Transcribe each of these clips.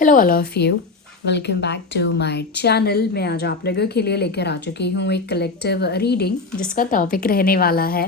Hello all of you, welcome back to my channel. मैं आज आप लोगों के लिए लेकर आ चुकी हूँ एक कलेक्टिव रीडिंग जिसका टॉपिक रहने वाला है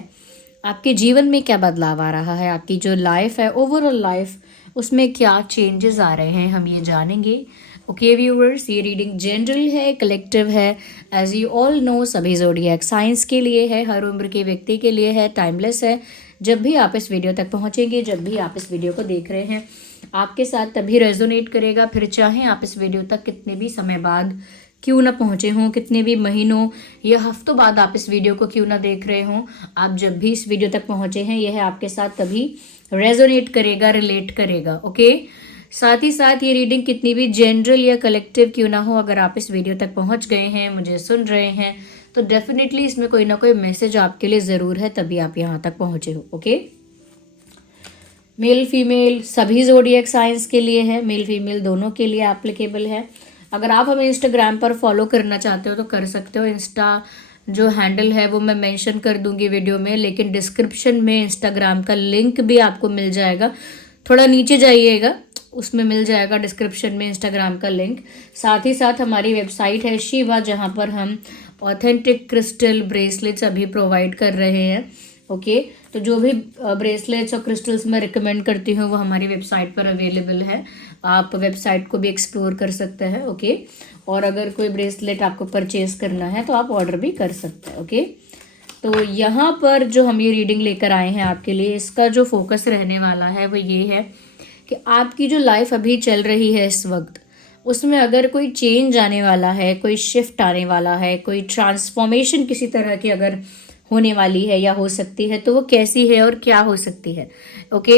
आपके जीवन में क्या बदलाव आ रहा है, आपकी जो लाइफ है, ओवरऑल लाइफ, उसमें क्या चेंजेस आ रहे हैं, हम ये जानेंगे। ओके व्यूअर्स, ये रीडिंग जनरल है, कलेक्टिव है। एज यू ऑल नो, सभी ज़ोडिएक साइंस के लिए है, हर उम्र के व्यक्ति के लिए है, टाइमलेस है। जब भी आप इस वीडियो तक पहुँचेंगे, जब भी आप इस वीडियो को देख रहे हैं, आपके साथ तभी रेजोनेट करेगा। फिर चाहे आप इस वीडियो तक कितने भी समय बाद क्यों ना पहुँचे हों, कितने भी महीनों या हफ्तों बाद आप इस वीडियो को क्यों ना देख रहे हों, आप जब भी इस वीडियो तक पहुँचे हैं, यह आपके साथ तभी रेजोनेट करेगा, रिलेट करेगा। ओके, साथ ही साथ ये रीडिंग कितनी भी जनरल या कलेक्टिव क्यों ना हो, अगर आप इस वीडियो तक पहुँच गए हैं, मुझे सुन रहे हैं, तो डेफिनेटली इसमें कोई ना कोई मैसेज आपके लिए ज़रूर है, तभी आप यहाँ तक पहुँचे हो। ओके, मेल फीमेल सभी ज़ोडिएक साइंस के लिए है, मेल फीमेल दोनों के लिए एप्लीकेबल है। अगर आप हमें इंस्टाग्राम पर फॉलो करना चाहते हो तो कर सकते हो। इंस्टा जो हैंडल है वो मैं मेंशन कर दूंगी वीडियो में, लेकिन डिस्क्रिप्शन में इंस्टाग्राम का लिंक भी आपको मिल जाएगा। थोड़ा नीचे जाइएगा, उसमें मिल जाएगा डिस्क्रिप्शन में इंस्टाग्राम का लिंक। साथ ही साथ हमारी वेबसाइट है शिवा, जहाँ पर हम ऑथेंटिक क्रिस्टल ब्रेसलेट्स अभी प्रोवाइड कर रहे हैं। ओके, तो जो भी ब्रेसलेट्स और क्रिस्टल्स मैं रिकमेंड करती हूँ वो हमारी वेबसाइट पर अवेलेबल है। आप वेबसाइट को भी एक्सप्लोर कर सकते हैं। ओके, और अगर कोई ब्रेसलेट आपको परचेज करना है तो आप ऑर्डर भी कर सकते हैं। ओके, तो यहाँ पर जो हम ये रीडिंग लेकर आए हैं आपके लिए, इसका जो फोकस रहने वाला है वो ये है कि आपकी जो लाइफ अभी चल रही है इस वक्त, उसमें अगर कोई चेंज आने वाला है, कोई शिफ्ट आने वाला है, कोई ट्रांसफॉर्मेशन किसी तरह की अगर होने वाली है या हो सकती है, तो वो कैसी है और क्या हो सकती है। ओके,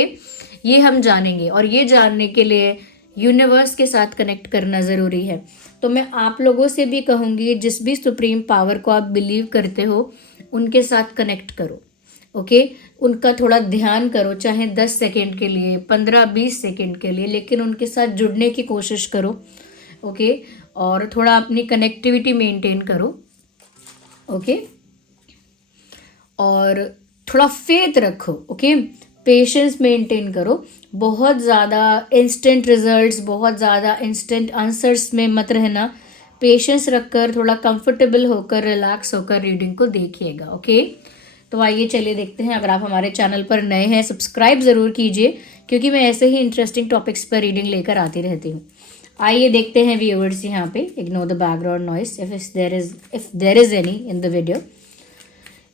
ये हम जानेंगे, और ये जानने के लिए यूनिवर्स के साथ कनेक्ट करना ज़रूरी है। तो मैं आप लोगों से भी कहूँगी, जिस भी सुप्रीम पावर को आप बिलीव करते हो उनके साथ कनेक्ट करो। ओके, उनका थोड़ा ध्यान करो, चाहे 10 सेकेंड के लिए, 15-20 सेकेंड के लिए, लेकिन उनके साथ जुड़ने की कोशिश करो। ओके, और थोड़ा अपनी कनेक्टिविटी मेंटेन करो। ओके, और थोड़ा फेथ रखो। ओके, पेशेंस मेंटेन करो। बहुत ज़्यादा इंस्टेंट रिजल्ट्स, बहुत ज़्यादा इंस्टेंट आंसर्स में मत रहना। पेशेंस रखकर, थोड़ा कंफर्टेबल होकर, रिलैक्स होकर रीडिंग को देखिएगा। ओके, तो आइए चलिए देखते हैं। अगर आप हमारे चैनल पर नए हैं, सब्सक्राइब ज़रूर कीजिए, क्योंकि मैं ऐसे ही इंटरेस्टिंग टॉपिक्स पर रीडिंग लेकर आती रहती हूँ। आइए देखते हैं व्यूअर्स। यहाँ पे ignore the background noise if there is any in the video.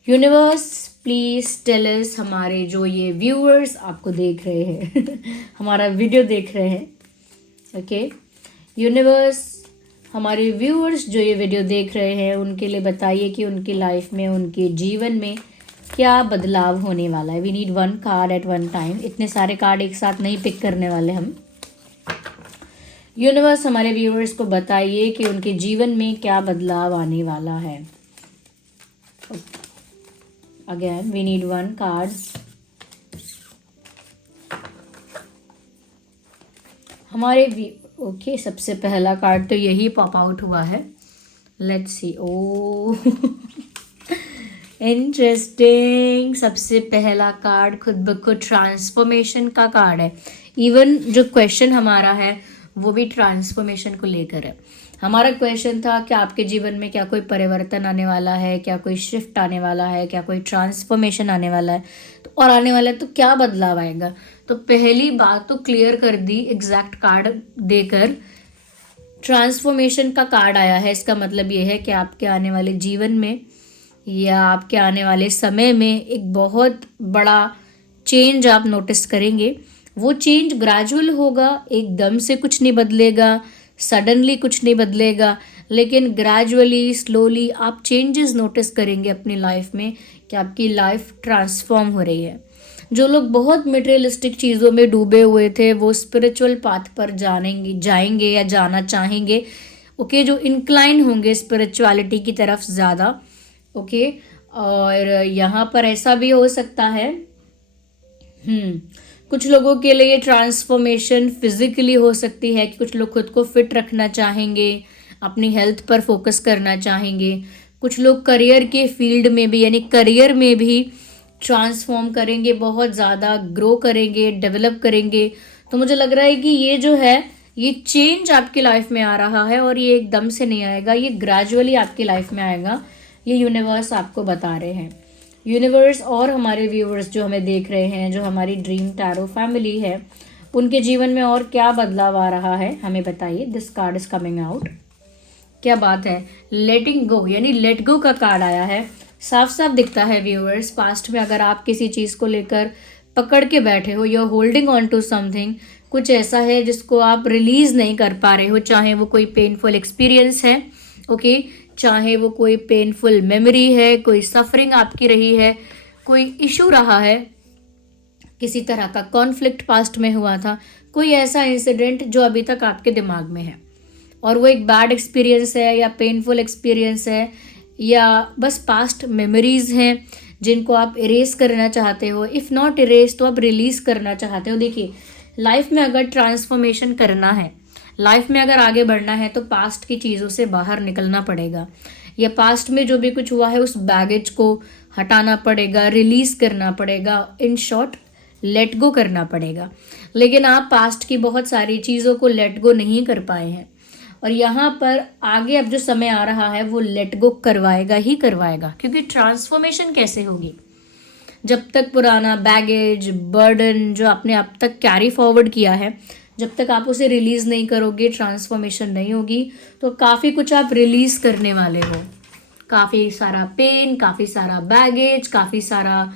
Universe please tell us, हमारे जो ये व्यूअर्स आपको देख रहे हैं हमारा वीडियो देख रहे हैं। ओके, यूनिवर्स हमारे व्यूअर्स जो ये वीडियो देख रहे हैं उनके लिए बताइए कि उनकी लाइफ में, उनके जीवन में क्या बदलाव होने वाला है। We need one card at one time, इतने सारे कार्ड एक साथ नहीं पिक करने वाले हम। यूनिवर्स हमारे व्यूअर्स को बताइए कि उनके जीवन में क्या बदलाव आने वाला है। Again, we need one card. हमारे ओके, सबसे पहला कार्ड तो यही पॉप आउट हुआ है। Let's see. ओ इंटरेस्टिंग, सबसे पहला कार्ड खुद ब खुद ट्रांसफॉर्मेशन का कार्ड है। इवन जो क्वेश्चन हमारा है वो भी ट्रांसफॉर्मेशन को लेकर है। हमारा क्वेश्चन था कि आपके जीवन में क्या कोई परिवर्तन आने वाला है, क्या कोई शिफ्ट आने वाला है, क्या कोई ट्रांसफॉर्मेशन आने वाला है, तो और आने वाला है तो क्या बदलाव आएगा। तो पहली बात तो क्लियर कर दी एग्जैक्ट कार्ड देकर। ट्रांसफॉर्मेशन का कार्ड आया है, इसका मतलब ये है कि आपके आने वाले जीवन में या आपके आने वाले समय में एक बहुत बड़ा चेंज आप नोटिस करेंगे। वो चेंज ग्रेजुअल होगा, एकदम से कुछ नहीं बदलेगा, सडनली कुछ नहीं बदलेगा, लेकिन ग्रेजुअली, स्लोली आप चेंजेस नोटिस करेंगे अपनी लाइफ में कि आपकी लाइफ ट्रांसफॉर्म हो रही है। जो लोग बहुत मटेरियलिस्टिक चीज़ों में डूबे हुए थे वो स्पिरिचुअल पाथ पर जाएंगे या जाना चाहेंगे। ओके, जो इंक्लाइन होंगे स्पिरिचुअलिटी की तरफ ज़्यादा। ओके, और यहाँ पर ऐसा भी हो सकता है कुछ लोगों के लिए ट्रांसफॉर्मेशन फिजिकली हो सकती है कि कुछ लोग खुद को फिट रखना चाहेंगे, अपनी हेल्थ पर फोकस करना चाहेंगे। कुछ लोग करियर के फील्ड में भी, यानी करियर में भी ट्रांसफॉर्म करेंगे, बहुत ज़्यादा ग्रो करेंगे, डेवलप करेंगे। तो मुझे लग रहा है कि ये जो है ये चेंज आपकी लाइफ में आ रहा है और ये एकदम से नहीं आएगा, ये ग्रेजुअली आपकी लाइफ में आएगा। ये यूनिवर्स आपको बता रहे हैं। यूनिवर्स और हमारे व्यूअर्स जो हमें देख रहे हैं, जो हमारी ड्रीम टैरो फैमिली है, उनके जीवन में और क्या बदलाव आ रहा है हमें बताइए। This card is coming out. क्या बात है, लेटिंग गो, यानी लेट गो का कार्ड आया है। साफ साफ दिखता है व्यूअर्स, पास्ट में अगर आप किसी चीज़ को लेकर पकड़ के बैठे हो, you are holding on to something, कुछ ऐसा है जिसको आप रिलीज नहीं कर पा रहे हो, चाहे वो कोई पेनफुल एक्सपीरियंस है, ओके, चाहे वो कोई पेनफुल मेमोरी है, कोई सफरिंग आपकी रही है, कोई इशू रहा है, किसी तरह का कॉन्फ्लिक्ट पास्ट में हुआ था, कोई ऐसा इंसिडेंट जो अभी तक आपके दिमाग में है और वो एक बैड एक्सपीरियंस है या पेनफुल एक्सपीरियंस है या बस पास्ट मेमोरीज हैं जिनको आप इरेज करना चाहते हो। इफ़ नॉट इरेज तो आप रिलीज़ करना चाहते हो। देखिए, लाइफ में अगर ट्रांसफॉर्मेशन करना है, लाइफ में अगर आगे बढ़ना है तो पास्ट की चीज़ों से बाहर निकलना पड़ेगा, या पास्ट में जो भी कुछ हुआ है उस बैगेज को हटाना पड़ेगा, रिलीज़ करना पड़ेगा, इन शॉर्ट लेट गो करना पड़ेगा। लेकिन आप पास्ट की बहुत सारी चीज़ों को लेट गो नहीं कर पाए हैं और यहाँ पर आगे अब जो समय आ रहा है वो लेट गो करवाएगा ही करवाएगा, क्योंकि ट्रांसफॉर्मेशन कैसे होगी जब तक पुराना बैगेज, बर्डन जो आपने अब तक कैरी फॉरवर्ड किया है, जब तक आप उसे रिलीज़ नहीं करोगे, ट्रांसफॉर्मेशन नहीं होगी। तो काफ़ी कुछ आप रिलीज़ करने वाले हो, काफ़ी सारा पेन, काफ़ी सारा बैगेज, काफ़ी सारा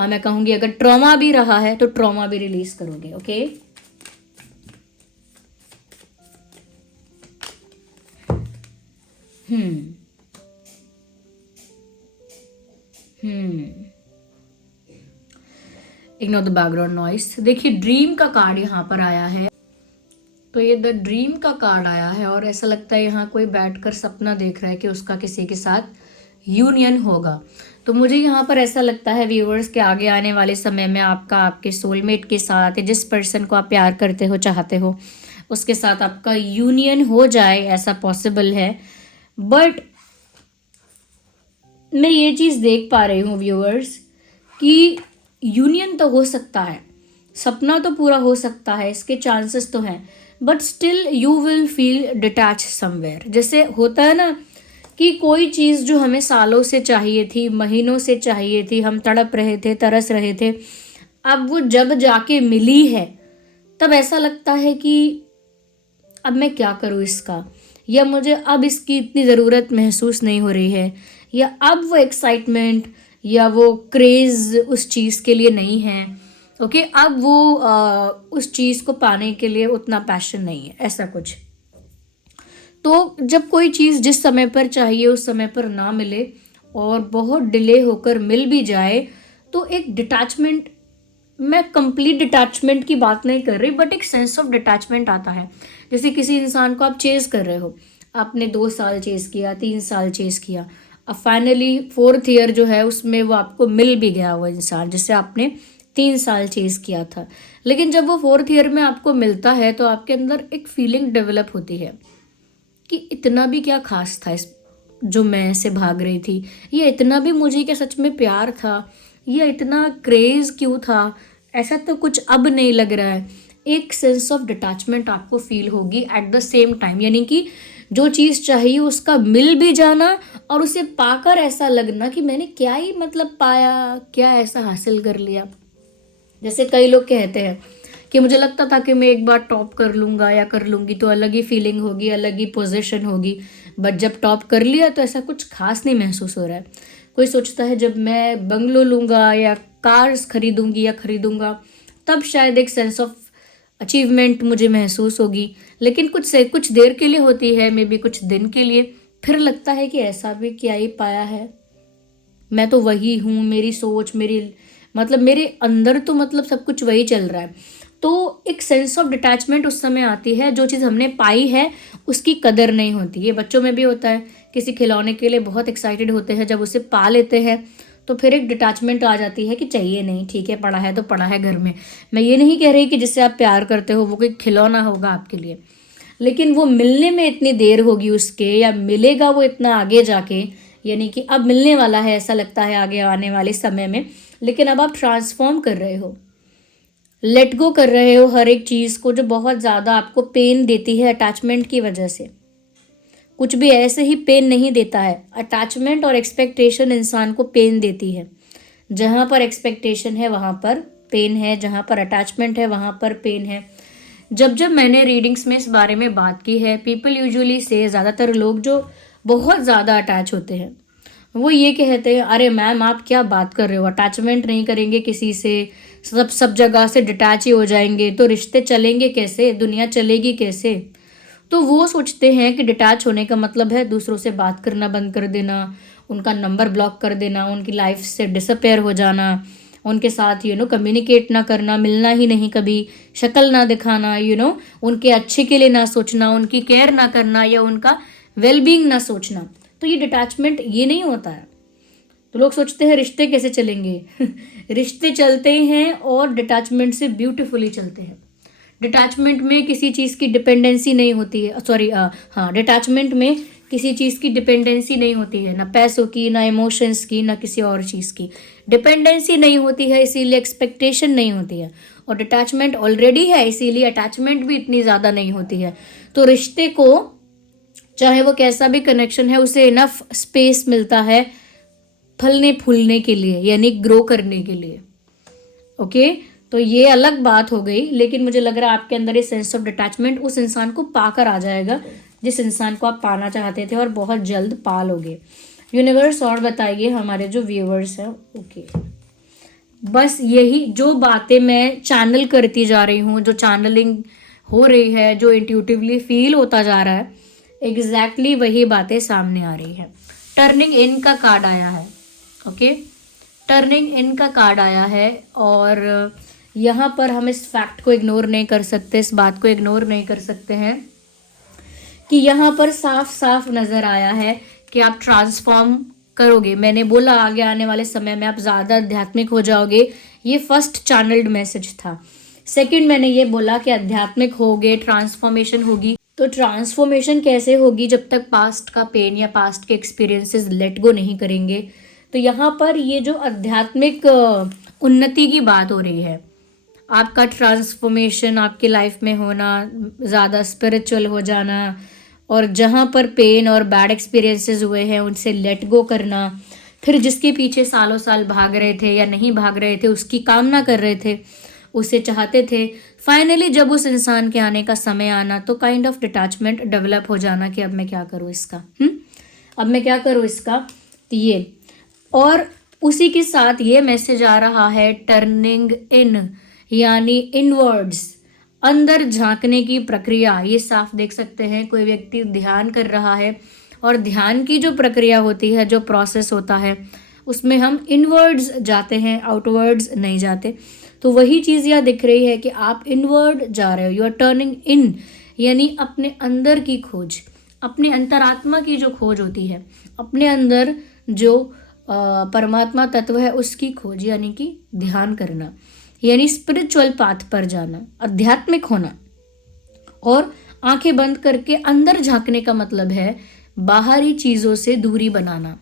मैं कहूँगी अगर ट्रॉमा भी रहा है तो ट्रॉमा भी रिलीज़ करोगे। Okay, ignore the background noise. देखिए, ड्रीम का कार्ड यहाँ पर आया है, तो ये द ड्रीम का कार्ड आया है और ऐसा लगता है यहाँ कोई बैठकर सपना देख रहा है कि उसका किसी के साथ यूनियन होगा। तो मुझे यहाँ पर ऐसा लगता है व्यूअर्स के आगे आने वाले समय में आपका आपके सोलमेट के साथ, जिस पर्सन को आप प्यार करते हो, चाहते हो, उसके साथ आपका यूनियन हो जाए, ऐसा पॉसिबल है। बट मैं ये चीज़ देख पा रही हूँ व्यूअर्स कि यूनियन तो हो सकता है, सपना तो पूरा हो सकता है, इसके चांसेस तो हैं, but still you will feel detach somewhere. जैसे होता है ना कि कोई चीज़ जो हमें सालों से चाहिए थी, महीनों से चाहिए थी, हम तड़प रहे थे, तरस रहे थे, अब वो जब जाके मिली है तब ऐसा लगता है कि अब मैं क्या करूँ इसका, या मुझे अब इसकी इतनी ज़रूरत महसूस नहीं हो रही है, या अब वो एक्साइटमेंट या वो क्रेज़ उस चीज़ के लिए नहीं है। ओके, अब वो उस चीज़ को पाने के लिए उतना पैशन नहीं है, ऐसा कुछ। तो जब कोई चीज़ जिस समय पर चाहिए उस समय पर ना मिले और बहुत डिले होकर मिल भी जाए तो एक डिटैचमेंट, मैं कंप्लीट डिटैचमेंट की बात नहीं कर रही, बट एक सेंस ऑफ डिटैचमेंट आता है। जैसे किसी इंसान को आप चेज़ कर रहे हो, आपने 2 साल चेज़ किया, 3 साल चेज़ किया, अब फाइनली 4th ईयर जो है उसमें वो आपको मिल भी गया, वो इंसान जिससे आपने 3 साल चेज़ किया था। लेकिन जब वो 4th ईयर में आपको मिलता है तो आपके अंदर एक फीलिंग डेवलप होती है कि इतना भी क्या खास था इस जो मैं से भाग रही थी, या इतना भी मुझे क्या सच में प्यार था, या इतना क्रेज़ क्यों था, ऐसा तो कुछ अब नहीं लग रहा है। एक सेंस ऑफ डिटैचमेंट आपको फील होगी एट द सेम टाइम, यानी कि जो चीज़ चाहिए उसका मिल भी जाना और उसे पाकर ऐसा लगना कि मैंने क्या ही मतलब पाया, क्या ऐसा हासिल कर लिया। जैसे कई लोग कहते हैं कि मुझे लगता था कि मैं एक बार टॉप कर लूँगा या कर लूँगी तो अलग ही फीलिंग होगी, अलग ही पोजीशन होगी, बट जब टॉप कर लिया तो ऐसा कुछ खास नहीं महसूस हो रहा है। कोई सोचता है जब मैं बंगलो लूँगा या कार्स खरीदूँगी या खरीदूँगा तब शायद एक सेंस ऑफ अचीवमेंट मुझे महसूस होगी, लेकिन कुछ देर के लिए होती है, मे बी कुछ दिन के लिए, फिर लगता है कि ऐसा भी क्या ही पाया है, मैं तो वही हूँ, मेरी सोच, मेरी मतलब मेरे अंदर तो मतलब सब कुछ वही चल रहा है। तो एक सेंस ऑफ डिटैचमेंट उस समय आती है, जो चीज़ हमने पाई है उसकी कदर नहीं होती। ये बच्चों में भी होता है, किसी खिलौने के लिए बहुत एक्साइटेड होते हैं, जब उसे पा लेते हैं तो फिर एक डिटैचमेंट आ जाती है कि चाहिए नहीं, ठीक है पड़ा है तो पड़ा है घर में। मैं ये नहीं कह रही कि जिससे आप प्यार करते हो वो कोई खिलौना होगा आपके लिए, लेकिन वो मिलने में इतनी देर होगी उसके, या मिलेगा वो इतना आगे जाके, यानी कि अब मिलने वाला है ऐसा लगता है आगे आने वाले समय में, लेकिन अब आप ट्रांसफॉर्म कर रहे हो, लेट गो कर रहे हो हर एक चीज़ को जो बहुत ज़्यादा आपको पेन देती है अटैचमेंट की वजह से। कुछ भी ऐसे ही पेन नहीं देता है, अटैचमेंट और एक्सपेक्टेशन इंसान को पेन देती है। जहाँ पर एक्सपेक्टेशन है वहाँ पर पेन है, जहाँ पर अटैचमेंट है वहाँ पर पेन है। जब जब मैंने रीडिंग्स में इस बारे में बात की है, पीपल यूजुअली से, ज़्यादातर लोग जो बहुत ज़्यादा अटैच होते हैं वो ये कहते हैं, अरे मैम आप क्या बात कर रहे हो, अटैचमेंट नहीं करेंगे किसी से, सब जगह से डिटैच ही हो जाएंगे तो रिश्ते चलेंगे कैसे, दुनिया चलेगी कैसे। तो वो सोचते हैं कि डिटैच होने का मतलब है दूसरों से बात करना बंद कर देना, उनका नंबर ब्लॉक कर देना, उनकी लाइफ से डिसअपेयर हो जाना, उनके साथ कम्युनिकेट ना करना, मिलना ही नहीं कभी, शक्ल ना दिखाना, उनके अच्छे के लिए ना सोचना, उनकी केयर ना करना या उनका वेलबींग ना सोचना। तो ये डिटैचमेंट ये नहीं होता है। तो लोग सोचते हैं रिश्ते कैसे चलेंगे रिश्ते चलते हैं और डिटैचमेंट से ब्यूटीफुली चलते हैं। डिटैचमेंट में किसी चीज़ की डिपेंडेंसी नहीं होती है, डिटैचमेंट में किसी चीज़ की डिपेंडेंसी नहीं होती है, ना पैसों की, ना इमोशंस की, ना किसी और चीज़ की डिपेंडेंसी नहीं होती है, इसीलिए एक्सपेक्टेशन नहीं होती है। और डिटैचमेंट ऑलरेडी है इसीलिए अटैचमेंट भी इतनी ज़्यादा नहीं होती है। तो रिश्ते को चाहे वो कैसा भी कनेक्शन है उसे इनफ स्पेस मिलता है फलने फूलने के लिए, यानी ग्रो करने के लिए। ओके, तो ये अलग बात हो गई, लेकिन मुझे लग रहा है आपके अंदर ये सेंस ऑफ डिटैचमेंट उस इंसान को पाकर आ जाएगा जिस इंसान को आप पाना चाहते थे और बहुत जल्द पा लोगे। यूनिवर्स और बताइए हमारे जो व्यूअर्स हैं। ओके, बस यही जो बातें मैं चैनल करती जा रही हूँ, जो चैनलिंग हो रही है, जो इंट्यूटिवली फील होता जा रहा है, एग्जैक्टली वही बातें सामने आ रही है। टर्निंग इन का कार्ड आया है। ओके, टर्निंग इन का कार्ड आया है और यहाँ पर हम इस फैक्ट को इग्नोर नहीं कर सकते, इस बात को इग्नोर नहीं कर सकते हैं कि यहाँ पर साफ साफ नज़र आया है कि आप ट्रांसफॉर्म करोगे। मैंने बोला आगे आने वाले समय में आप ज़्यादा आध्यात्मिक हो जाओगे, ये फर्स्ट चैनल्ड मैसेज था। सेकंड मैंने ये बोला कि आध्यात्मिक होगे, ट्रांसफॉर्मेशन होगी। तो ट्रांसफॉर्मेशन कैसे होगी जब तक पास्ट का पेन या पास्ट के एक्सपीरियंसेस लेट गो नहीं करेंगे। तो यहाँ पर ये जो आध्यात्मिक उन्नति की बात हो रही है, आपका ट्रांसफॉर्मेशन आपकी लाइफ में होना, ज़्यादा स्पिरिचुअल हो जाना, और जहाँ पर पेन और बैड एक्सपीरियंसेस हुए हैं उनसे लेट गो करना, फिर जिसके पीछे सालों साल भाग रहे थे या नहीं भाग रहे थे, उसकी कामना कर रहे थे, उसे चाहते थे, फाइनली जब उस इंसान के आने का समय आना तो काइंड ऑफ डिटैचमेंट डेवलप हो जाना कि अब मैं क्या करूँ इसका, अब मैं क्या करूँ इसका। तो ये और उसी के साथ ये मैसेज आ रहा है टर्निंग इन, यानी इनवर्ड्स, अंदर झांकने की प्रक्रिया। ये साफ देख सकते हैं कोई व्यक्ति ध्यान कर रहा है और ध्यान की जो प्रक्रिया होती है, जो प्रोसेस होता है, उसमें हम इनवर्ड्स जाते हैं, आउटवर्ड्स नहीं जाते। तो वही चीज़ यहाँ दिख रही है कि आप इनवर्ड जा रहे हो, यू आर टर्निंग इन, यानी अपने अंदर की खोज, अपने अंतरात्मा की जो खोज होती है, अपने अंदर जो परमात्मा तत्व है उसकी खोज, यानी कि ध्यान करना, यानी स्पिरिचुअल पाथ पर जाना, आध्यात्मिक होना। और आंखें बंद करके अंदर झांकने का मतलब है बाहरी चीज़ों से दूरी बनाना।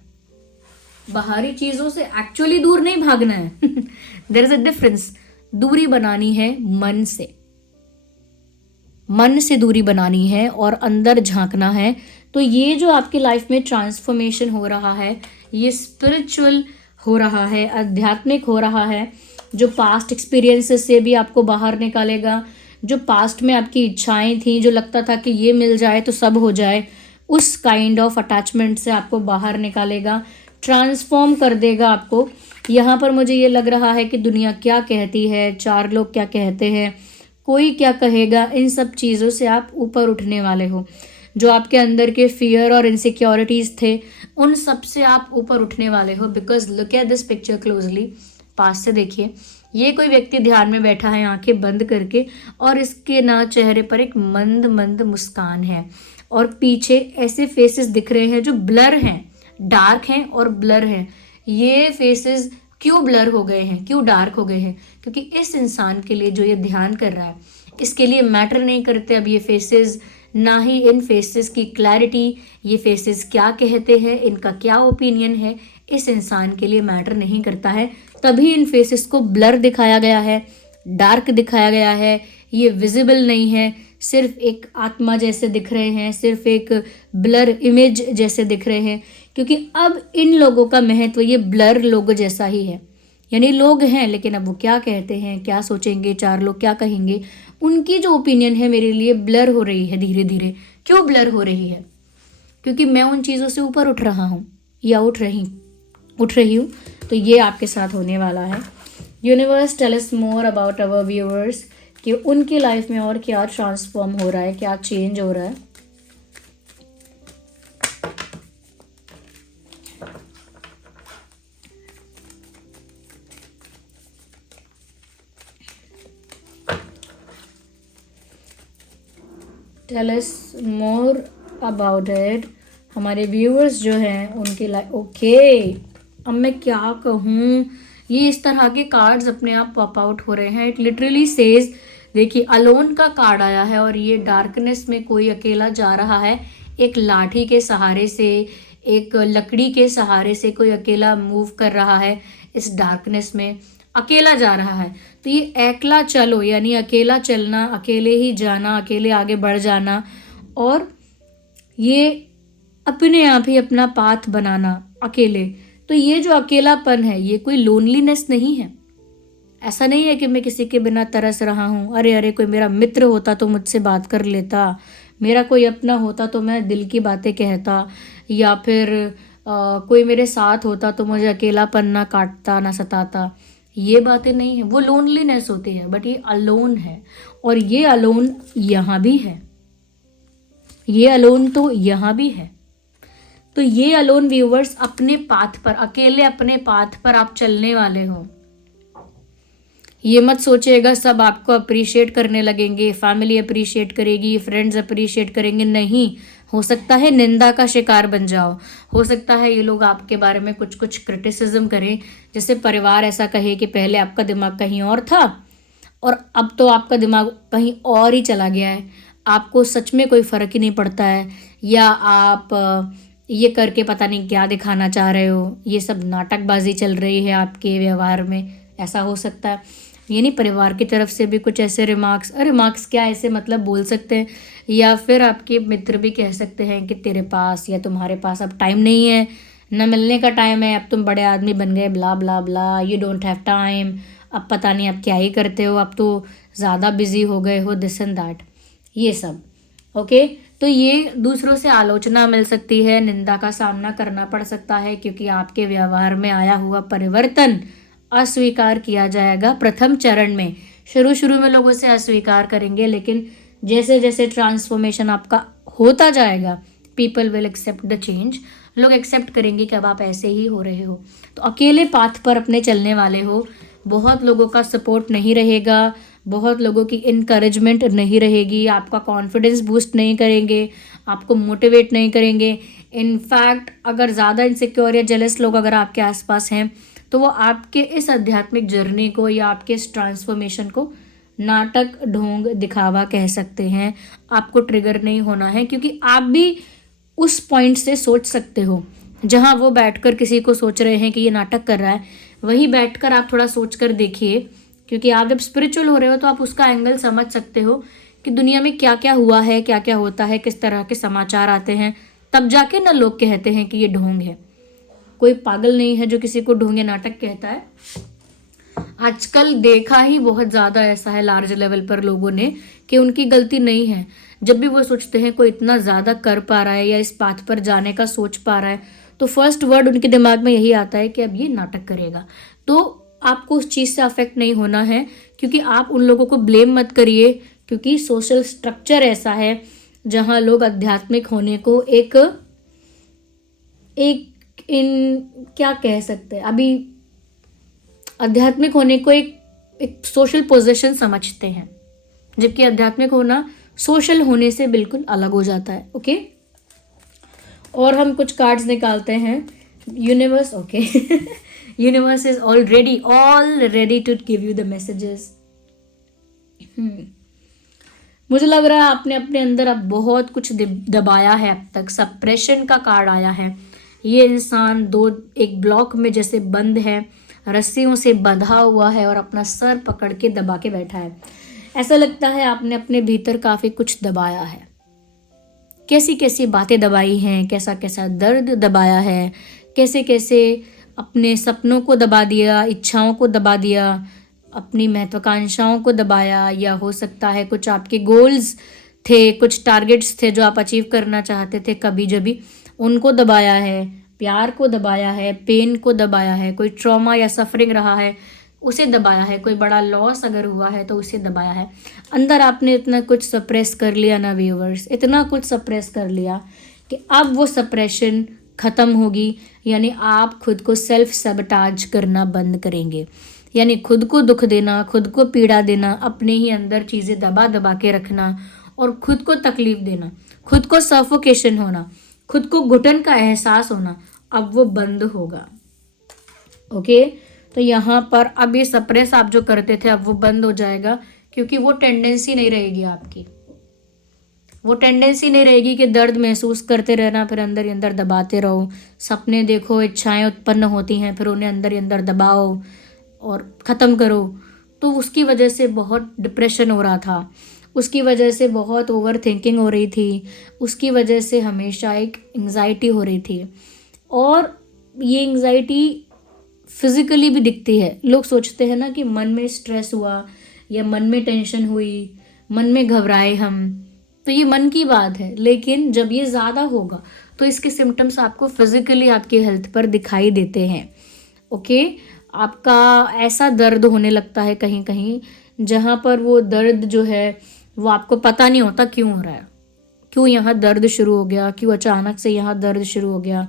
बाहरी चीज़ों से एक्चुअली दूर नहीं भागना है देयर इज अ डिफरेंस। दूरी बनानी है मन से, मन से दूरी बनानी है और अंदर झांकना है। तो ये जो आपकी लाइफ में ट्रांसफॉर्मेशन हो रहा है, ये स्पिरिचुअल हो रहा है, आध्यात्मिक हो रहा है, जो पास्ट एक्सपीरियंसेस से भी आपको बाहर निकालेगा, जो पास्ट में आपकी इच्छाएं थी, जो लगता था कि ये मिल जाए तो सब हो जाए, उस काइंड ऑफ अटैचमेंट से आपको बाहर निकालेगा, ट्रांसफॉर्म कर देगा आपको। यहाँ पर मुझे ये लग रहा है कि दुनिया क्या कहती है, चार लोग क्या कहते हैं, कोई क्या कहेगा, इन सब चीज़ों से आप ऊपर उठने वाले हो। जो आपके अंदर के फियर और इनसिक्योरिटीज़ थे उन सब से आप ऊपर उठने वाले हो। Because look at this picture closely, पास से देखिए, ये कोई व्यक्ति ध्यान में बैठा है आंखें बंद करके और इसके ना चेहरे पर एक मंद मंद मुस्कान है और पीछे ऐसे फेसेस दिख रहे हैं जो ब्लर हैं, डार्क हैं और ब्लर हैं। ये फेसेस क्यों ब्लर हो गए हैं, क्यों डार्क हो गए हैं? क्योंकि इस इंसान के लिए जो ये ध्यान कर रहा है, इसके लिए मैटर नहीं करते अब ये फेसेस, ना ही इन फेसेस की क्लैरिटी, ये फेसेस क्या कहते हैं, इनका क्या ओपिनियन है, इस इंसान के लिए मैटर नहीं करता है। तभी इन फेसेस को ब्लर दिखाया गया है, डार्क दिखाया गया है, ये विजिबल नहीं है, सिर्फ एक आत्मा जैसे दिख रहे हैं, सिर्फ एक ब्लर इमेज जैसे दिख रहे हैं। क्योंकि अब इन लोगों का महत्व ये ब्लर लोगों जैसा ही है, यानी लोग हैं लेकिन अब वो क्या कहते हैं, क्या सोचेंगे, चार लोग क्या कहेंगे, उनकी जो ओपिनियन है मेरे लिए ब्लर हो रही है धीरे धीरे। क्यों ब्लर हो रही है? क्योंकि मैं उन चीज़ों से ऊपर उठ रहा हूँ या उठ रही हूँ। तो ये आपके साथ होने वाला है। Universe tell us more about our viewers कि उनकी लाइफ में और क्या ट्रांसफॉर्म हो रहा है, क्या चेंज हो रहा है। Tell us more about it. हमारे व्यूअर्स जो हैं उनकी लाइफ। ओके, अब मैं क्या कहूँ, ये इस तरह के कार्ड्स अपने आप पॉप आउट हो रहे हैं। इट लिटरली सेज, देखिए अलोन का कार्ड आया है और ये डार्कनेस में कोई अकेला जा रहा है, एक लाठी के सहारे से, एक लकड़ी के सहारे से कोई अकेला मूव कर रहा है इस डार्कनेस में, अकेला जा रहा है। तो ये एकला चलो यानी अकेला चलना, अकेले ही जाना, अकेले आगे बढ़ जाना, और ये अपने आप ही अपना पाथ बनाना अकेले। तो ये जो अकेलापन है ये कोई लोनलीनेस नहीं है। ऐसा नहीं है कि मैं किसी के बिना तरस रहा हूँ, अरे अरे कोई मेरा मित्र होता तो मुझसे बात कर लेता, मेरा कोई अपना होता तो मैं दिल की बातें कहता, या फिर कोई मेरे साथ होता तो मुझे अकेलापन ना काटता ना सताता। ये बातें नहीं है, वो लोनलीनेस होती है। बट ये अलोन है, और ये अलोन यहाँ भी है, ये अलोन तो यहाँ भी है। तो ये अलोन व्यूवर्स अपने पाथ पर, अकेले अपने पाथ पर आप चलने वाले हो। ये मत सोचिएगा सब आपको अप्रिशिएट करने लगेंगे, फैमिली अप्रिशिएट करेगी, फ्रेंड्स अप्रिशिएट करेंगे, नहीं। हो सकता है निंदा का शिकार बन जाओ, हो सकता है ये लोग आपके बारे में कुछ कुछ क्रिटिसिज्म करें, जैसे परिवार ऐसा कहे कि पहले आपका दिमाग कहीं और था और अब तो आपका दिमाग कहीं और ही चला गया है, आपको सच में कोई फ़र्क ही नहीं पड़ता है, या आप ये करके पता नहीं क्या दिखाना चाह रहे हो, ये सब नाटकबाजी चल रही है आपके व्यवहार में, ऐसा हो सकता है। यानी परिवार की तरफ से भी कुछ ऐसे रिमार्क्स क्या ऐसे मतलब बोल सकते हैं, या फिर आपके मित्र भी कह सकते हैं कि तेरे पास या तुम्हारे पास अब टाइम नहीं है, न मिलने का टाइम है, अब तुम बड़े आदमी बन गए, ब्ला ब्ला ब्ला, यू डोंट हैव टाइम, अब पता नहीं अब क्या ही करते हो, अब तो ज़्यादा बिजी हो गए हो, दिस एंड दैट, ये सब। ओके, तो ये दूसरों से आलोचना मिल सकती है, निंदा का सामना करना पड़ सकता है, क्योंकि आपके व्यवहार में आया हुआ परिवर्तन अस्वीकार किया जाएगा प्रथम चरण में। शुरू में लोग उसे अस्वीकार करेंगे, लेकिन जैसे जैसे ट्रांसफॉर्मेशन आपका होता जाएगा, people will accept the change, लोग एक्सेप्ट करेंगे कि अब आप ऐसे ही हो रहे हो। तो अकेले पाथ पर अपने चलने वाले हो, बहुत लोगों का सपोर्ट नहीं रहेगा, बहुत लोगों की इनकरेजमेंट नहीं रहेगी, आपका कॉन्फिडेंस बूस्ट नहीं करेंगे, आपको मोटिवेट नहीं करेंगे। इनफैक्ट अगर ज़्यादा इनसिक्योर या जेलस लोग अगर आपके आसपास हैं तो वो आपके इस आध्यात्मिक जर्नी को या आपके इस ट्रांसफॉर्मेशन को नाटक, ढोंग, दिखावा कह सकते हैं। आपको ट्रिगर नहीं होना है, क्योंकि आप भी उस पॉइंट से सोच सकते हो जहां वो बैठकर किसी को सोच रहे हैं कि ये नाटक कर रहा है, वहीं बैठकर आप थोड़ा सोच कर देखिए, क्योंकि आप जब स्पिरिचुअल हो रहे हो तो आप उसका एंगल समझ सकते हो कि दुनिया में क्या क्या हुआ है, क्या क्या होता है, किस तरह के समाचार आते हैं, तब जाके ना लोग कहते हैं कि ये ढोंग है। कोई पागल नहीं है जो किसी को ढोंगे नाटक कहता है। आजकल देखा ही बहुत ज़्यादा ऐसा है लार्ज लेवल पर लोगों ने कि उनकी गलती नहीं है। जब भी वो सोचते हैं कोई इतना ज़्यादा कर पा रहा है या इस पाथ पर जाने का सोच पा रहा है, तो फर्स्ट वर्ड उनके दिमाग में यही आता है कि अब ये नाटक करेगा। तो आपको उस चीज़ से अफेक्ट नहीं होना है, क्योंकि आप उन लोगों को ब्लेम मत करिए, क्योंकि सोशल स्ट्रक्चर ऐसा है जहाँ लोग आध्यात्मिक होने को एक क्या कह सकते हैं, अभी आध्यात्मिक होने को एक सोशल पोजीशन समझते हैं, जबकि आध्यात्मिक होना सोशल होने से बिल्कुल अलग हो जाता है। ओके, और हम कुछ कार्ड्स निकालते हैं। Universe, okay, universe is all ready to give you the messages. मुझे लग रहा है आपने अपने अंदर अब बहुत कुछ दबाया है, अब तक सप्रेशन का कार्ड आया है। ये इंसान एक ब्लॉक में जैसे बंद है, रस्सियों से बंधा हुआ है और अपना सर पकड़ के दबा के बैठा है। ऐसा लगता है आपने अपने भीतर काफ़ी कुछ दबाया है, कैसी कैसी बातें दबाई हैं, कैसा कैसा दर्द दबाया है, कैसे कैसे अपने सपनों को दबा दिया, इच्छाओं को दबा दिया, अपनी महत्वाकांक्षाओं को दबाया, या हो सकता है कुछ आपके गोल्स थे, कुछ टारगेट्स थे जो आप अचीव करना चाहते थे कभी जभी, उनको दबाया है, प्यार को दबाया है, पेन को दबाया है, कोई ट्रॉमा या सफरिंग रहा है उसे दबाया है, कोई बड़ा लॉस अगर हुआ है तो उसे दबाया है। अंदर आपने इतना कुछ सप्रेस कर लिया ना व्यूअर्स, इतना कुछ सप्रेस कर लिया कि अब वो सप्रेशन ख़त्म होगी, यानी आप खुद को सेल्फ सबटाज करना बंद करेंगे, यानी खुद को दुख देना, खुद को पीड़ा देना, अपने ही अंदर चीज़ें दबा दबा के रखना और खुद को तकलीफ देना, खुद को सफोकेशन होना, खुद को घुटन का एहसास होना, अब वो बंद होगा। ओके, तो यहाँ पर अब ये सप्रेस आप जो करते थे अब वो बंद हो जाएगा, क्योंकि वो टेंडेंसी नहीं रहेगी आपकी, वो टेंडेंसी नहीं रहेगी कि दर्द महसूस करते रहना, फिर अंदर ही अंदर दबाते रहो, सपने देखो, इच्छाएं उत्पन्न होती हैं, फिर उन्हें अंदर ही अंदर दबाओ और ख़त्म करो। तो उसकी वजह से बहुत डिप्रेशन हो रहा था, उसकी वजह से बहुत ओवर थिंकिंग हो रही थी, उसकी वजह से हमेशा एक एंग्जाइटी हो रही थी, और ये एंग्जाइटी फिज़िकली भी दिखती है। लोग सोचते हैं ना कि मन में स्ट्रेस हुआ या मन में टेंशन हुई, मन में घबराए हम, तो ये मन की बात है, लेकिन जब ये ज़्यादा होगा तो इसके सिम्टम्स आपको फिज़िकली आपकी हेल्थ पर दिखाई देते हैं। ओके, आपका ऐसा दर्द होने लगता है कहीं कहीं जहाँ पर वो दर्द जो है वो आपको पता नहीं होता क्यों हो रहा है, क्यों यहाँ दर्द शुरू हो गया, क्यों अचानक से यहाँ दर्द शुरू हो गया।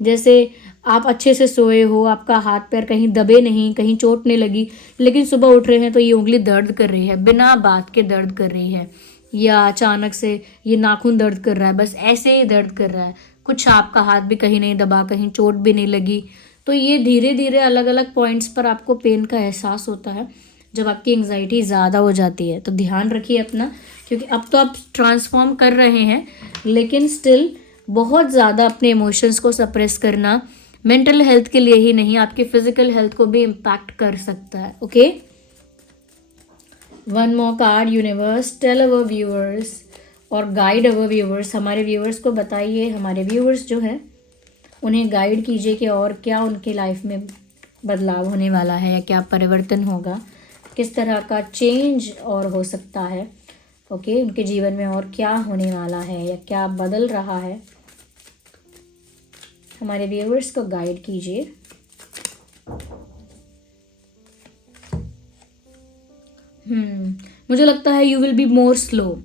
जैसे आप अच्छे से सोए हो, आपका हाथ पैर कहीं दबे नहीं, कहीं चोट नहीं लगी, लेकिन सुबह उठ रहे हैं तो ये उंगली दर्द कर रही है, बिना बात के दर्द कर रही है, या अचानक से ये नाखून दर्द कर रहा है, बस ऐसे ही दर्द कर रहा है, कुछ आपका हाथ भी कहीं नहीं दबा, कहीं चोट भी नहीं लगी। तो ये धीरे धीरे अलग अलग पॉइंट्स पर आपको पेन का एहसास होता है जब आपकी एंग्जाइटी ज़्यादा हो जाती है। तो ध्यान रखिए अपना, क्योंकि अब तो आप ट्रांसफॉर्म कर रहे हैं, लेकिन स्टिल बहुत ज़्यादा अपने इमोशंस को सप्रेस करना मेंटल हेल्थ के लिए ही नहीं, आपकी फिजिकल हेल्थ को भी इम्पैक्ट कर सकता है। Okay, one more card universe, tell our viewers और गाइड अवर व्यूअर्स, हमारे व्यूअर्स को बताइए, हमारे व्यूअर्स जो है उन्हें गाइड कीजिए कि और क्या उनकी लाइफ में बदलाव होने वाला है, या क्या परिवर्तन होगा, किस तरह का चेंज और हो सकता है। ओके, उनके जीवन में और क्या होने वाला है या क्या बदल रहा है, हमारे व्यूअर्स को गाइड कीजिए। मुझे लगता है you will be more slow,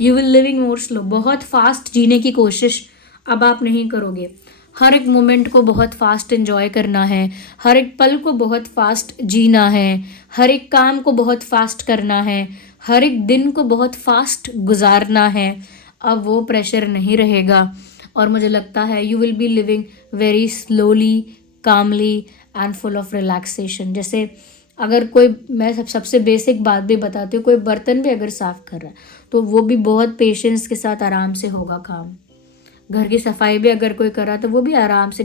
you will living more slow, बहुत फास्ट जीने की कोशिश अब आप नहीं करोगे। हर एक मोमेंट को बहुत फास्ट एंजॉय करना है, हर एक पल को बहुत फास्ट जीना है, हर एक काम को बहुत फास्ट करना है, हर एक दिन को बहुत फास्ट गुजारना है। अब वो प्रेशर नहीं रहेगा, और मुझे लगता है you will be living very slowly, calmly and full of relaxation. जैसे अगर कोई, मैं सबसे बेसिक बात भी बताती हूँ, कोई बर्तन भी अगर साफ़ कर रहा है तो वो भी बहुत पेशेंस के साथ आराम से होगा काम। घर की सफाई भी अगर कोई कर रहा है तो वो भी आराम से,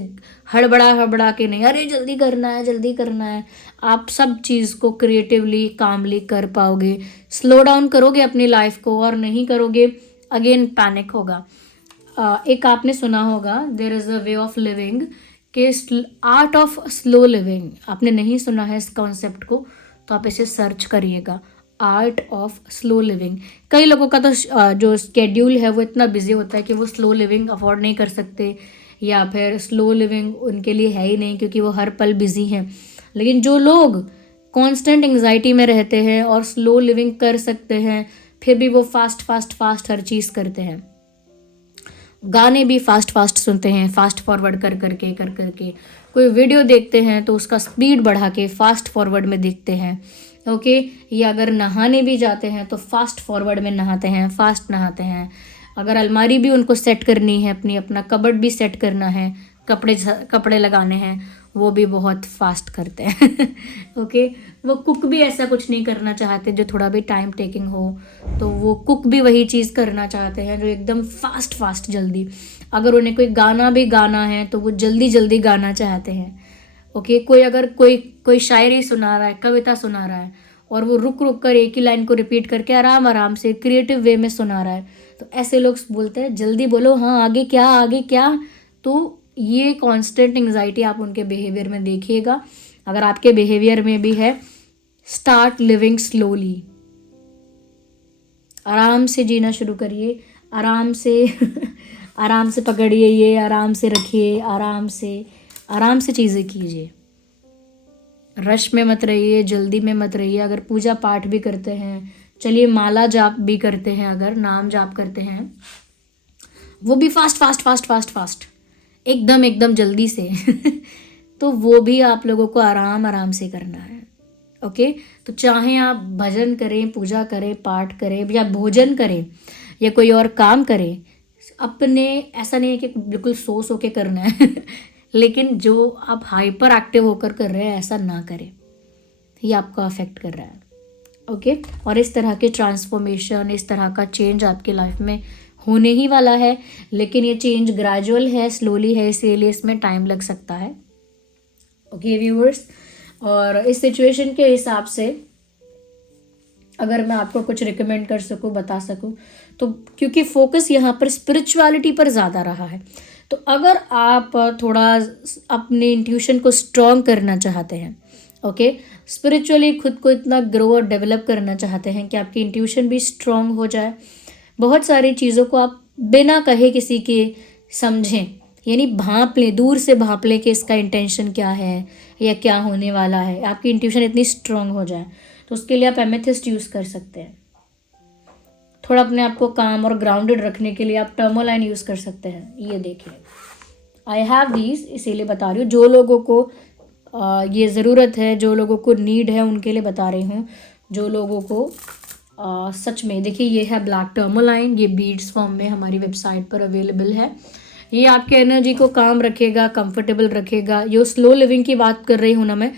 हड़बड़ा के नहीं, अरे जल्दी करना है जल्दी करना है। आप सब चीज़ को क्रिएटिवली कामली कर पाओगे, स्लो डाउन करोगे अपनी लाइफ को, और नहीं करोगे अगेन पैनिक होगा। एक आपने सुना होगा, there is a way of living, कि आर्ट ऑफ स्लो लिविंग, आपने नहीं सुना है इस कॉन्सेप्ट को तो आप इसे सर्च करिएगा, आर्ट ऑफ स्लो लिविंग। कई लोगों का तो जो स्केड्यूल है वो इतना बिजी होता है कि वो स्लो लिविंग अफोर्ड नहीं कर सकते, या फिर स्लो लिविंग उनके लिए है ही नहीं क्योंकि वो हर पल बिजी हैं। लेकिन जो लोग कांस्टेंट एंग्जाइटी में रहते हैं और स्लो लिविंग कर सकते हैं, फिर भी वो फास्ट हर चीज़ करते हैं, गाने भी फास्ट सुनते हैं, फास्ट फॉरवर्ड कर करके कोई वीडियो देखते हैं तो उसका स्पीड बढ़ा के फास्ट फॉरवर्ड में देखते हैं। ओके, या अगर नहाने भी जाते हैं तो फास्ट फॉरवर्ड में नहाते हैं, फास्ट नहाते हैं। अगर अलमारी भी उनको सेट करनी है, अपना कबर्ड भी सेट करना है, कपड़े लगाने हैं, वो भी बहुत फास्ट करते हैं। ओके, वो कुक भी ऐसा कुछ नहीं करना चाहते जो थोड़ा भी टाइम टेकिंग हो, तो वो कुक भी वही चीज़ करना चाहते हैं जो एकदम फास्ट जल्दी। अगर उन्हें कोई गाना भी गाना है तो वो जल्दी गाना चाहते हैं। ओके, कोई अगर कोई शायरी सुना रहा है, कविता सुना रहा है और वो रुक रुक कर एक ही लाइन को रिपीट करके आराम आराम से क्रिएटिव वे में सुना रहा है, तो ऐसे लोग बोलते हैं जल्दी बोलो, हाँ आगे क्या आगे क्या। तो ये कांस्टेंट एंग्जाइटी आप उनके बिहेवियर में देखिएगा। अगर आपके बिहेवियर में भी है, स्टार्ट लिविंग स्लोली, आराम से जीना शुरू करिए, आराम से आराम से पकड़िए, ये आराम से रखिए, आराम से चीज़ें कीजिए, रश में मत रहिए, जल्दी में मत रहिए। अगर पूजा पाठ भी करते हैं, चलिए माला जाप भी करते हैं, अगर नाम जाप करते हैं, वो भी fast fast fast fast fast एकदम एकदम जल्दी से तो वो भी आप लोगों को आराम आराम से करना है। ओके, तो चाहे आप भजन करें, पूजा करें, पाठ करें या भोजन करें या कोई और काम करें, अपने ऐसा नहीं है कि बिल्कुल सो के करना है लेकिन जो आप हाइपर एक्टिव होकर कर रहे हैं ऐसा ना करें, ये आपको अफेक्ट कर रहा है। ओके, और इस तरह के ट्रांसफॉर्मेशन, इस तरह का चेंज आपकी लाइफ में होने ही वाला है, लेकिन ये चेंज ग्रेजुअल है, स्लोली है, इसीलिए इसमें टाइम लग सकता है। ओके व्यूअर्स, और इस सिचुएशन के हिसाब से अगर मैं आपको कुछ रिकमेंड कर सकूं, बता सकूं, तो क्योंकि फोकस यहाँ पर स्पिरिचुअलिटी पर ज़्यादा रहा है, तो अगर आप थोड़ा अपने इंट्यूशन को स्ट्रॉन्ग करना चाहते हैं, ओके, स्पिरिचुअली खुद को इतना ग्रो और डेवलप करना चाहते हैं कि आपकी इंट्यूशन भी स्ट्रॉन्ग हो जाए, बहुत सारी चीज़ों को आप बिना कहे किसी के समझें, यानी भांप लें, दूर से भांप लें कि इसका इंटेंशन क्या है या क्या होने वाला है, आपकी इंट्यूशन इतनी स्ट्रॉन्ग हो जाए, तो उसके लिए आप एमेथिस्ट यूज़ कर सकते हैं। थोड़ा अपने आप को काम और ग्राउंडेड रखने के लिए आप टर्मोलाइन यूज़ कर सकते हैं। ये देखिए, आई हैव दीज, इसीलिए बता रही हूँ, जो लोगों को ये ज़रूरत है, जो लोगों को नीड है, उनके लिए बता रही हूँ। जो लोगों को सच में, देखिए ये है ब्लैक टर्मोलाइन, ये बीड्स फॉर्म में हमारी वेबसाइट पर अवेलेबल है। ये आपके एनर्जी को काम रखेगा, कंफर्टेबल रखेगा। ये स्लो लिविंग की बात कर रही हूँ ना मैं,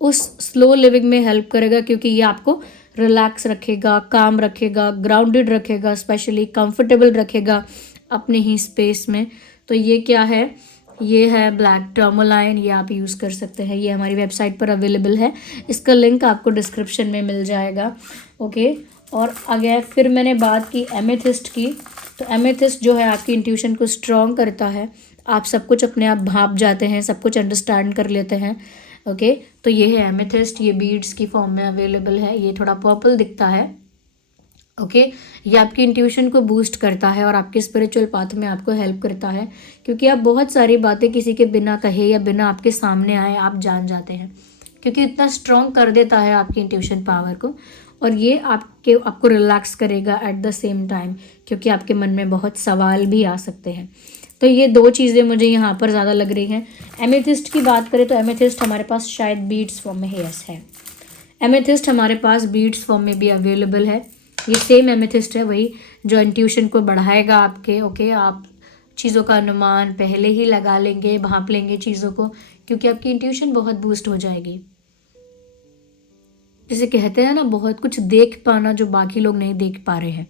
उस स्लो लिविंग में हेल्प करेगा, क्योंकि ये आपको रिलैक्स रखेगा, काम रखेगा, ग्राउंडेड रखेगा, स्पेशली कंफर्टेबल रखेगा अपने ही स्पेस में। तो ये क्या है, ये है ब्लैक टर्मोलाइन, ये आप यूज़ कर सकते हैं। ये हमारी वेबसाइट पर अवेलेबल है, इसका लिंक आपको डिस्क्रिप्शन में मिल जाएगा। ओके, और अगर फिर मैंने बात की एमेथिस्ट की, तो एमेथिस्ट जो है आपकी इंट्यूशन को स्ट्रॉन्ग करता है, आप सब कुछ अपने आप भाप जाते हैं, सब कुछ अंडरस्टैंड कर लेते हैं। ओके, तो ये है एमेथिस्ट, ये बीड्स की फॉर्म में अवेलेबल है, ये थोड़ा पर्पल दिखता है। ओके, ये आपकी इंट्यूशन को बूस्ट करता है और आपके स्पिरिचुअल पाथ में आपको हेल्प करता है, क्योंकि आप बहुत सारी बातें किसी के बिना कहे या बिना आपके सामने आए आप जान जाते हैं, क्योंकि इतना स्ट्रॉन्ग कर देता है आपकी इंट्यूशन पावर को। और ये आपको रिलैक्स करेगा एट द सेम टाइम, क्योंकि आपके मन में बहुत सवाल भी आ सकते हैं। तो ये दो चीज़ें मुझे यहाँ पर ज़्यादा लग रही हैं। एमेथिस्ट की बात करें तो एमेथिस्ट हमारे पास शायद बीड्स फॉर्म में यस है, एमेथिस्ट हमारे पास बीड्स फॉर्म में भी अवेलेबल है। ये सेम एमेथिस्ट है, वही जो इंट्यूशन को बढ़ाएगा आपके। ओके, आप चीज़ों का अनुमान पहले ही लगा लेंगे, भांप लेंगे चीज़ों को, क्योंकि आपकी इंट्यूशन बहुत बूस्ट हो जाएगी। जैसे कहते हैं ना, बहुत कुछ देख पाना जो बाकी लोग नहीं देख पा रहे हैं,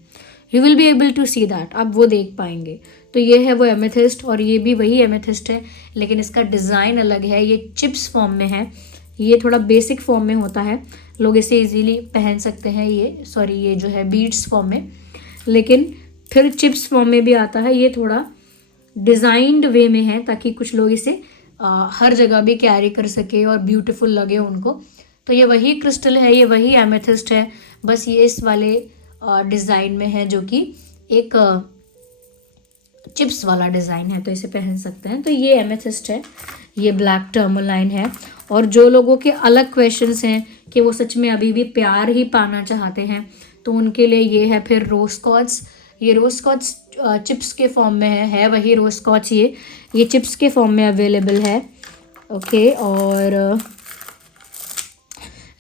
you will be able to see that, आप वो देख पाएंगे। तो ये है वो एमेथिस्ट, और ये भी वही एमेथिस्ट है, लेकिन इसका डिज़ाइन अलग है। ये चिप्स फॉर्म में है, ये थोड़ा बेसिक फॉर्म में होता है, लोग इसे इजीली पहन सकते हैं। ये जो है बीड्स फॉर्म में, लेकिन फिर चिप्स फॉर्म में भी आता है। ये थोड़ा डिज़ाइंड वे में है, ताकि कुछ लोग इसे हर जगह भी कैरी कर सके और ब्यूटीफुल लगे उनको। तो ये वही क्रिस्टल है, ये वही एमेथिस्ट है, बस ये इस वाले डिज़ाइन में है, जो कि एक चिप्स वाला डिज़ाइन है, तो इसे पहन सकते हैं। तो ये एमेथिस्ट है, ये ब्लैक टर्मोलाइन है। और जो लोगों के अलग क्वेश्चंस हैं कि वो सच में अभी भी प्यार ही पाना चाहते हैं, तो उनके लिए ये है फिर रोज क्वार्ट्ज। ये रोज क्वार्ट्ज चिप्स के फॉर्म में है वही रोज क्वार्ट्ज, ये चिप्स के फॉर्म में अवेलेबल है। ओके, और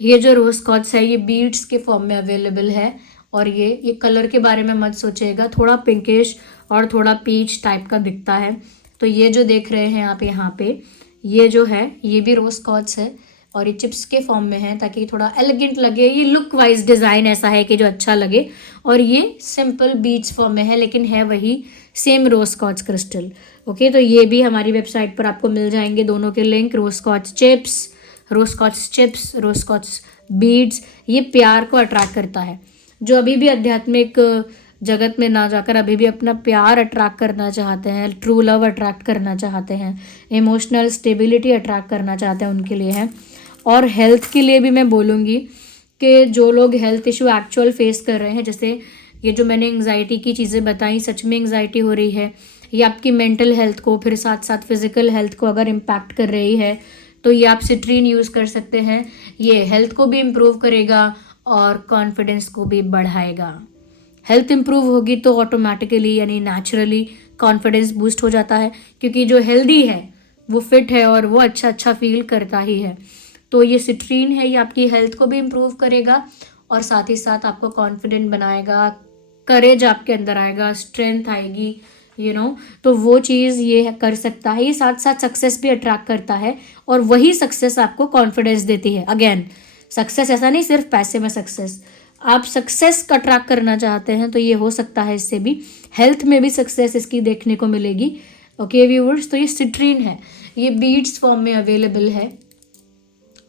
ये जो रोज क्वार्ट्ज है ये बीड्स के फॉर्म में अवेलेबल है। और ये कलर के बारे में मत सोचिएगा, थोड़ा पिंकिश और थोड़ा पीच टाइप का दिखता है। तो ये जो देख रहे हैं आप यहाँ पे, ये जो है ये भी रोज क्वार्ट्ज है, और ये चिप्स के फॉर्म में है ताकि थोड़ा एलिगेंट लगे, ये लुक वाइज डिज़ाइन ऐसा है कि जो अच्छा लगे। और ये सिंपल बीड्स फॉर्म में है लेकिन है वही सेम रोज स्कॉच क्रिस्टल। ओके, तो ये भी हमारी वेबसाइट पर आपको मिल जाएंगे दोनों के लिंक, रोज स्कॉच चिप्स, रोज स्कॉच बीड्स। ये प्यार को अट्रैक्ट करता है। जो अभी भी आध्यात्मिक जगत में ना जाकर अभी भी अपना प्यार अट्रैक्ट करना चाहते हैं, ट्रू लव अट्रैक्ट करना चाहते हैं, इमोशनल स्टेबिलिटी अट्रैक्ट करना चाहते हैं, उनके लिए है। और हेल्थ के लिए भी मैं बोलूँगी कि जो लोग हेल्थ इशू एक्चुअल फेस कर रहे हैं, जैसे ये जो मैंने एंग्जाइटी की चीज़ें बताई, सच में एंग्जाइटी हो रही है, ये आपकी मेंटल हेल्थ को फिर साथ साथ फिजिकल हेल्थ को अगर इम्पैक्ट कर रही है तो ये आप सिट्रीन यूज़ कर सकते हैं। ये हेल्थ को भी इम्प्रूव करेगा और कॉन्फिडेंस को भी बढ़ाएगा। हेल्थ इम्प्रूव होगी तो ऑटोमेटिकली यानी नेचुरली कॉन्फिडेंस बूस्ट हो जाता है, क्योंकि जो हेल्दी है वो फिट है और वो अच्छा फील करता ही है। तो ये सिट्रीन है, ये आपकी हेल्थ को भी इम्प्रूव करेगा और साथ ही साथ आपको कॉन्फिडेंट बनाएगा, करेज आपके अंदर आएगा, स्ट्रेंथ आएगी, तो वो चीज़ ये कर सकता है। ये साथ साथ सक्सेस भी अट्रैक्ट करता है और वही सक्सेस आपको कॉन्फिडेंस देती है। अगेन सक्सेस ऐसा नहीं सिर्फ पैसे में सक्सेस, आप सक्सेस का अट्रैक्ट करना चाहते हैं तो ये हो सकता है, इससे भी हेल्थ में भी सक्सेस इसकी देखने को मिलेगी। ओके व्यूअर्स, तो ये सिट्रीन है, ये बीड्स फॉर्म में अवेलेबल है।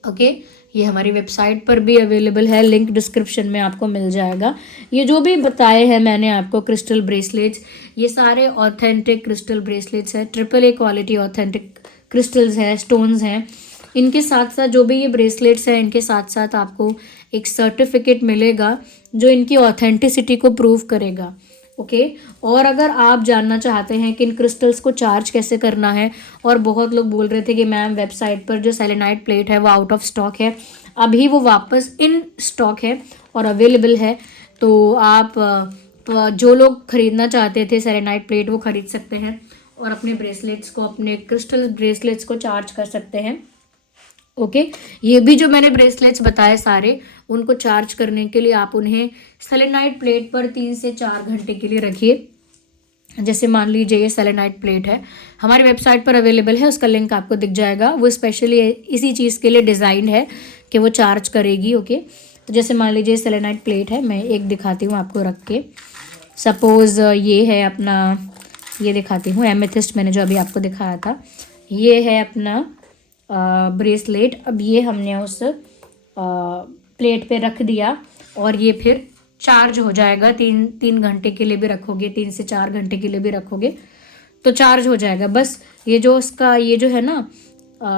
ओके, ये हमारी वेबसाइट पर भी अवेलेबल है, लिंक डिस्क्रिप्शन में आपको मिल जाएगा। ये जो भी बताए हैं मैंने आपको क्रिस्टल ब्रेसलेट्स, ये सारे ऑथेंटिक क्रिस्टल ब्रेसलेट्स हैं, AAA क्वालिटी ऑथेंटिक क्रिस्टल्स हैं, स्टोन्स हैं। इनके साथ साथ जो भी ये ब्रेसलेट्स हैं, इनके साथ साथ आपको एक सर्टिफिकेट मिलेगा जो इनकी ऑथेंटिसिटी को प्रूव करेगा। ओके, और अगर आप जानना चाहते हैं कि इन क्रिस्टल्स को चार्ज कैसे करना है, और बहुत लोग बोल रहे थे कि मैम वेबसाइट पर जो सेलेनाइट प्लेट है वो आउट ऑफ स्टॉक है, अभी वो वापस इन स्टॉक है और अवेलेबल है। तो आप जो लोग ख़रीदना चाहते थे सेलेनाइट प्लेट वो ख़रीद सकते हैं और अपने ब्रेसलेट्स को, अपने क्रिस्टल ब्रेसलेट्स को चार्ज कर सकते हैं। ओके, ये भी जो मैंने ब्रेसलेट्स बताए सारे, उनको चार्ज करने के लिए आप उन्हें सेलेनाइट प्लेट पर 3 से 4 घंटे के लिए रखिए। जैसे मान लीजिए ये सेलेनाइट प्लेट है, हमारी वेबसाइट पर अवेलेबल है, उसका लिंक आपको दिख जाएगा। वो स्पेशली इसी चीज़ के लिए डिज़ाइन है कि वो चार्ज करेगी। ओके, तो जैसे मान लीजिए सेलेनाइट प्लेट है, मैं एक दिखाती हूँ आपको रख के। सपोज़ ये है अपना, ये दिखाती हूँ एमेथिस्ट, मैंने जो अभी आपको दिखाया था, ये है अपना ब्रेसलेट। अब ये हमने उस प्लेट पे रख दिया और ये फिर चार्ज हो जाएगा। 3 घंटे के लिए भी रखोगे, 3 से 4 घंटे के लिए भी रखोगे तो चार्ज हो जाएगा। बस ये जो उसका ये जो है ना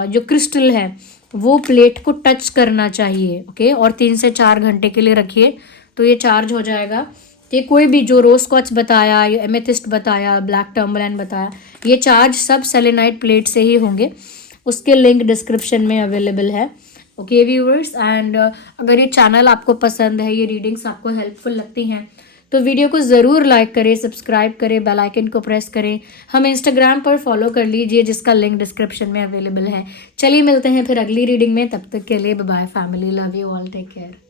जो क्रिस्टल है वो प्लेट को टच करना चाहिए। ओके, और 3 से 4 घंटे के लिए रखिए तो ये चार्ज हो जाएगा। ये कोई भी जो रोज स्कॉच बताया, ये एमेथिस्ट बताया, ब्लैक टर्मलाइन बताया, ये चार्ज सब सेलेनाइट प्लेट से ही होंगे। उसके लिंक डिस्क्रिप्शन में अवेलेबल है। ओके व्यूअर्स, एंड अगर ये चैनल आपको पसंद है, ये रीडिंग्स आपको हेल्पफुल लगती हैं तो वीडियो को ज़रूर लाइक करें, सब्सक्राइब करें, बेल आइकन को प्रेस करें। हमें इंस्टाग्राम पर फॉलो कर लीजिए जिसका लिंक डिस्क्रिप्शन में अवेलेबल है। चलिए मिलते हैं फिर अगली रीडिंग में, तब तक के लिए bye bye family, love you all, take care.